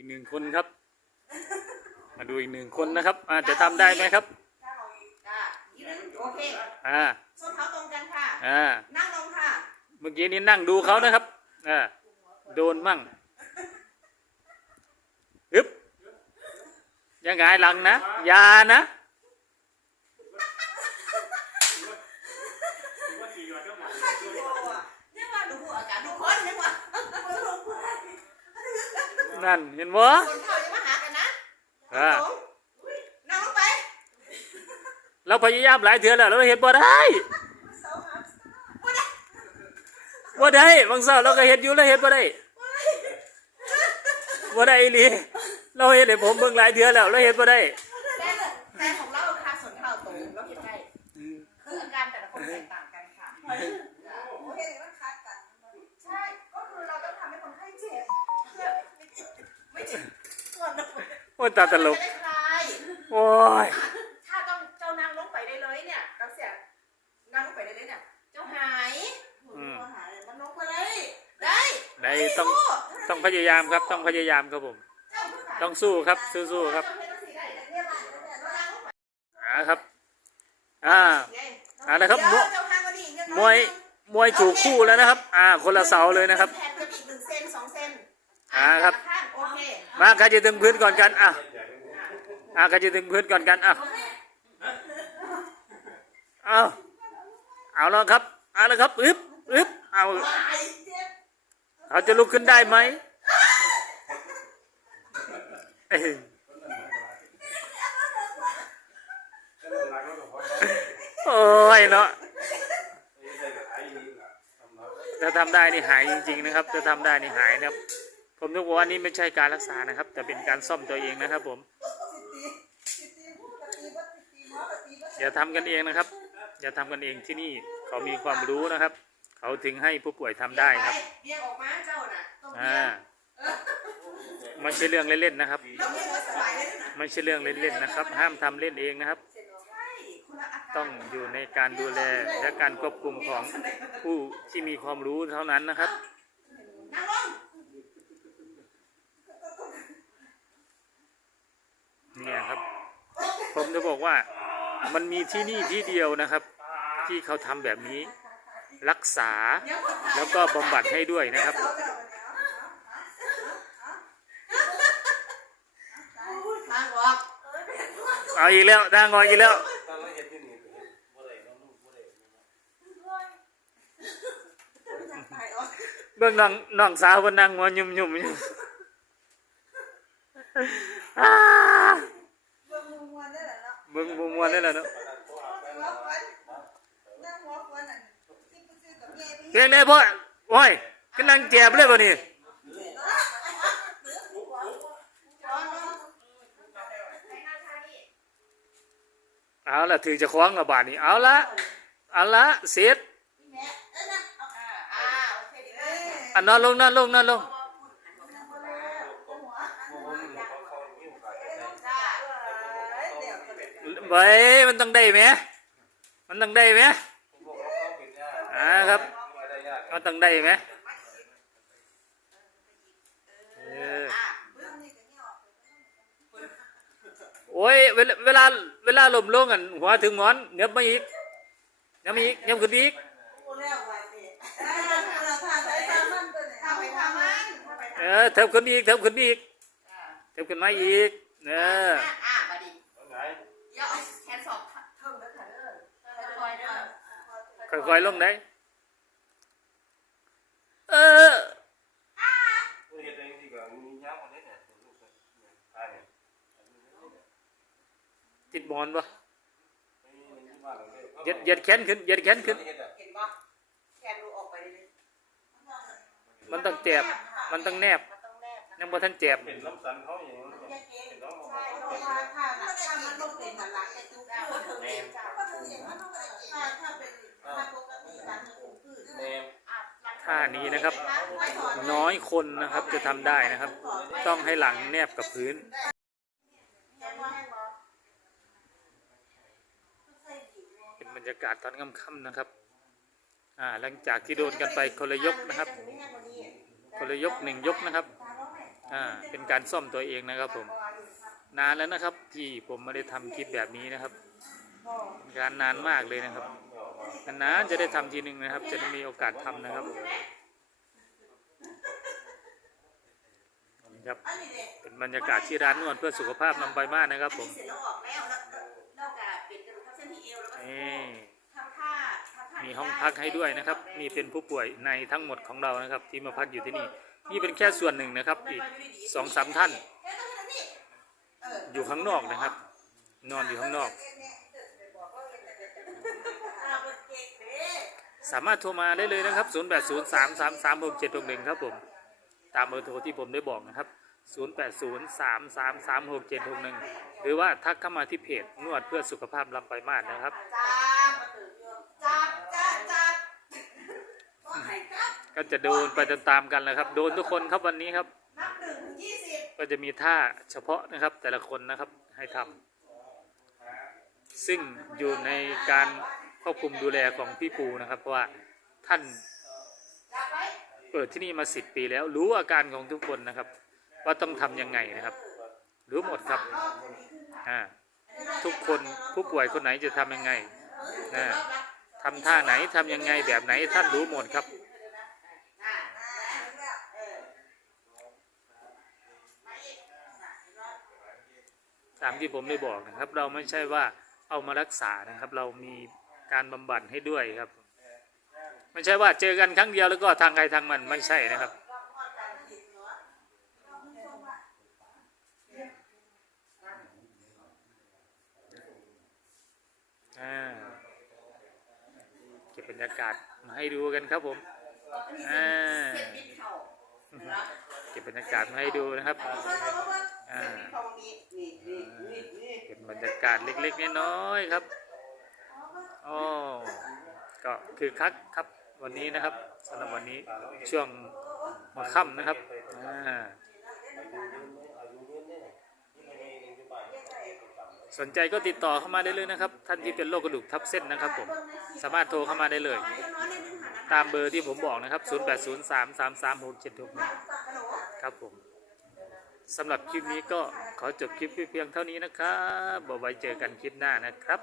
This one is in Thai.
อีกหนึ่งคนครับ มาดูอีกหนึ่งคนนะครับอ่าจะทำได้ไหมครับจ้ายืนโอเคอ่า ส้นเท้าตรงกันค่ะ อ่า นั่งลงค่ะ เมื่อกี้นี้นั่งดูเขานะครับ อ่า โดนมั่งอึ๊บยังไงหลังนะอยานะเนี่ยว่าดูอาการดูคนเนี่ยว่า นั่นเห็นบ่ส้นเท้ายังมาหากันนะอ่าตรงนั่งลงไป เราพยายามหลายเถื่อแล้วเราเห็นบ่ได้บ่ได้บางเสาร์เราก็เห็นอยู่แล้วเห็นบ่ได้บ่ได้อีหลีเราเห็นให้ผมเบิ่งหลายเถื่อแล้วเราเห็นบ่ได้แต่แต่ของเราค่ะส้นเท้าตรงเราเห็นได้คืออาการแต่ละคนแตกต่างกันค่ะโอเคมันคัดกันใช่ก็คือเราต้องทำให้คนไข้เจ็บเพื่อไม่เจ็บส่วน โอ้ยตาตลก จะได้คลายโอ้ย ถ้าต้องเจ้านางลงไปได้เลยเนี่ยเราเสียนางลงไปได้เลยเนี่ยเจ้าหายอืม หายมันลงไปได้ได้ได้ต้องต้องพยายามครับ ต้องพยายามครับผมต้องสู้ครับ สู้ๆครับอ่าครับ อ่าอ่านะครับมวยมวย มวยถูกคู่แล้วนะครับ อ่า คนละเสาเลยนะครับแผ่นกันอีก อ่าครับ ข้างโอเคมาใครจะถึงพื้นก่อนกันอะอ่าใครจะถึงพื้นก่อนกันอะเอาเอาแล้วครับเอาแล้วครับอึ๊บอึ๊บเอาตายเจ็บเขาจะลุกขึ้นได้ไหมเอ้ยโอ้ยเนาะถ้าทำได้นี่หายจริงๆนะครับถ้าทำได้นี่หายนะครับ ผมต้องบอกว่านี่ไม่ใช่การรักษานะครับ แต่เป็นการซ่อมตัวเองนะครับ ผม อย่าทำกันเองนะครับ อย่าทำกันเองที่นี่เขามีความรู้นะครับ เขาถึงให้ผู้ป่วยทำได้ครับเบี้ยออกมาเจ้าน่ะต้องเบี้อ่ายไม่ใช่เรื่องเล่นๆนะครับแล้วเบี้ยก็สบายเลยนะไม่ใช่เรื่องเล่นๆนะครับ ห้ามทำเล่นเองนะครับใช่คนละอาการต้องอยู่ในการดูแลและการควบคุมของผู้ที่มีความรู้เท่านั้นนะครับ นั่งลง เนี่ยครับ ผมจะบอกว่ามันมีที่นี่ที่เดียวนะครับ ที่เขาทำแบบนี้รักษาแล้วก็บำบัดให้ด้วยนะครับ เอาอีกแล้วทางงอยอีกแล้วเบื้องน้องน้องสาวคนนังหัวยุ่มยุ่มอยู่อ่าเบื้องมุมมวน ได้แหละเนาะเพียงได้พ่อโอ้ยก็นั่งแจบเลยป่ะนี่เอาละถือจะคล้องกับบาทนี้เอาละเอาละเสร็จอ่าโอเคดีเลยอะนอนลงนอนลงนอนลง จ้า ไว้มันต้องได้ไหมมันต้องได้ไหมอ่าครับมันต้องได้ไหมโอ้ยเวลาเวลาเวลาล่มลงกันหัวถึงหมอนเนียบมาอีกเนียบมาอีกเนียบขึ้นอีกทำไปทำมันเออเทิบขึ้นอีกเทิบขึ้นอีกเทิบขึ้นมาอีกเออ อ่าบัดนี้เดี๋ยวแขนสองเทิงเด้อค่ะเด้อค่อยๆเด้อ ค่อยๆลงได้เออติดหมอนปะเหยัดเหยัดแขนขึ้นเหยัดแขนขึ้นเห็นปะแขนดูออกไปเลยมันต้องแจบมันต้องแนบมันต้องแนบนะยังบ่ทันแจบเป็นน้ำสันเขาอย่างนี้ นี้นะครับ น้อยคนนะครับจะทำได้นะครับ ต้องให้หลังแนบกับพื้น เป็นบรรยากาศตอนค่ำๆนะครับอ่าหลังจากที่โดนกันไปคนละยกนะครับ คนละยกหนึ่งยกนะครับอ่าเป็นการซ่อมตัวเองนะครับผมนานแล้วนะครับที่ผมไม่ได้ทำคลิปแบบนี้นะครับ การนานมากเลยนะครับ นานๆจะได้ทำทีหนึ่งนะครับ จะได้มีโอกาสทำนะครับนี่ครับอันนี้เนี่ยเป็นบรรยากาศที่ร้านนวดเพื่อสุขภาพลำไปลายมาศนะครับผมเสร็จแล้วออกแล้วแล้วนอกจากเปลี่ยนกระดูกทับเส้นที่เอวแล้วก็นี่ทำท่าทำท่ามีมีห้องพักให้ด้วยนะครับ นี่เป็นผู้ป่วยในทั้งหมดของเรานะครับ ที่มาพักอยู่ที่นี่ นี่เป็นแค่ส่วนหนึ่งนะครับ อีกสองสามท่าน อยู่ข้างนอกนะครับ นอนอยู่ข้างนอก สามารถโทรมาได้เลยนะครับ 0 8 0 3 3 3 6 7 6 1 ครับผม ตามเบอร์โทรที่ผมได้บอกนะครับ 0 8 0 3 3 3 6 7 6 1 หรือว่าทักเข้ามาที่เพจนวดเพื่อสุขภาพลำไปมาศนะครับก็จะโดนไปตามๆกันแหละครับ โดนทุกคนครับวันนี้ครับ ก็จะมีท่าเฉพาะนะครับแต่ละคนนะครับให้ทำซึ่งอยู่ในการ ควบคุมดูแลของพี่ปูนะครับ เพราะว่าท่านเปิดที่นี่มาสิบปีแล้วรู้อาการของทุกคนนะครับ ว่าต้องทำยังไงนะครับ รู้หมดครับอ่าทุกคนผู้ป่วยคนไหนจะทำยังไงทำท่าไหนทำยังไงแบบไหนท่านรู้หมดครับตามที่ผมได้บอกนะครับ เราไม่ใช่ว่าเอามารักษานะครับ เรามี การบำบัดให้ด้วยครับ ไม่ใช่ว่าเจอกันครั้งเดียวแล้วก็ทางใครทางมันไม่ใช่นะครับเก็บบรรยากาศมาให้ดูกันครับผมเก็บบรรยากาศมาให้ดูนะครับเอาเพิ่มเอาเพิ่มอ่าเส้นบิดเข่านี้นี่นี่นี่นี่เป็นบรรยากาศเล็กๆน้อยๆครับ อ๋อก็คือคักครับวันนี้นะครับสำหรับวันนี้ช่วงหัวค่ำนะครับอ่าสนใจก็ติดต่อเข้ามาได้เลยนะครับ ท่านที่เป็นโรคกระดูกทับเส้นนะครับผมสามารถโทรเข้ามาได้เลย ตามเบอร์ที่ผมบอกนะครับ 0803336761ครับผมสำหรับคลิปนี้ก็ขอจบคลิปเพียงเท่านี้นะครับบไว้เจอกันคลิปหน้านะครับ